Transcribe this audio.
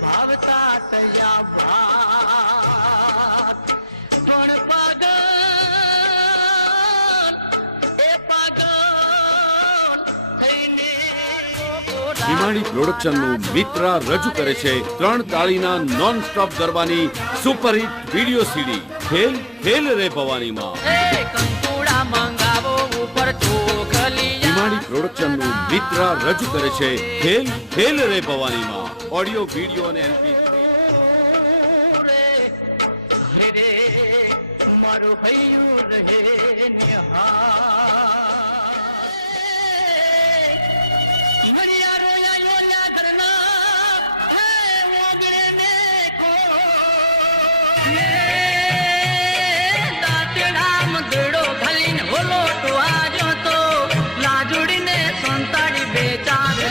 ભાવતા તયા ભાત પણ પાગલ એ પાગલ થઈને હિમાણી પ્રોડક્શનનું મિત્રા રજૂ કરે છે 3 તાળીના નોન સ્ટોપ ગરબાની સુપરહિટ વિડિયો સીડી ખેલ ખેલ રે ભવાનીમાં. કંકુડા મંગાવો ઉપર ચોખલી હિમાણી પ્રોડક્શનનું મિત્રા રજૂ કરે છે ખેલ ખેલ રે ભવાનીમાં. ઓડિયો વિડિયો અને MP3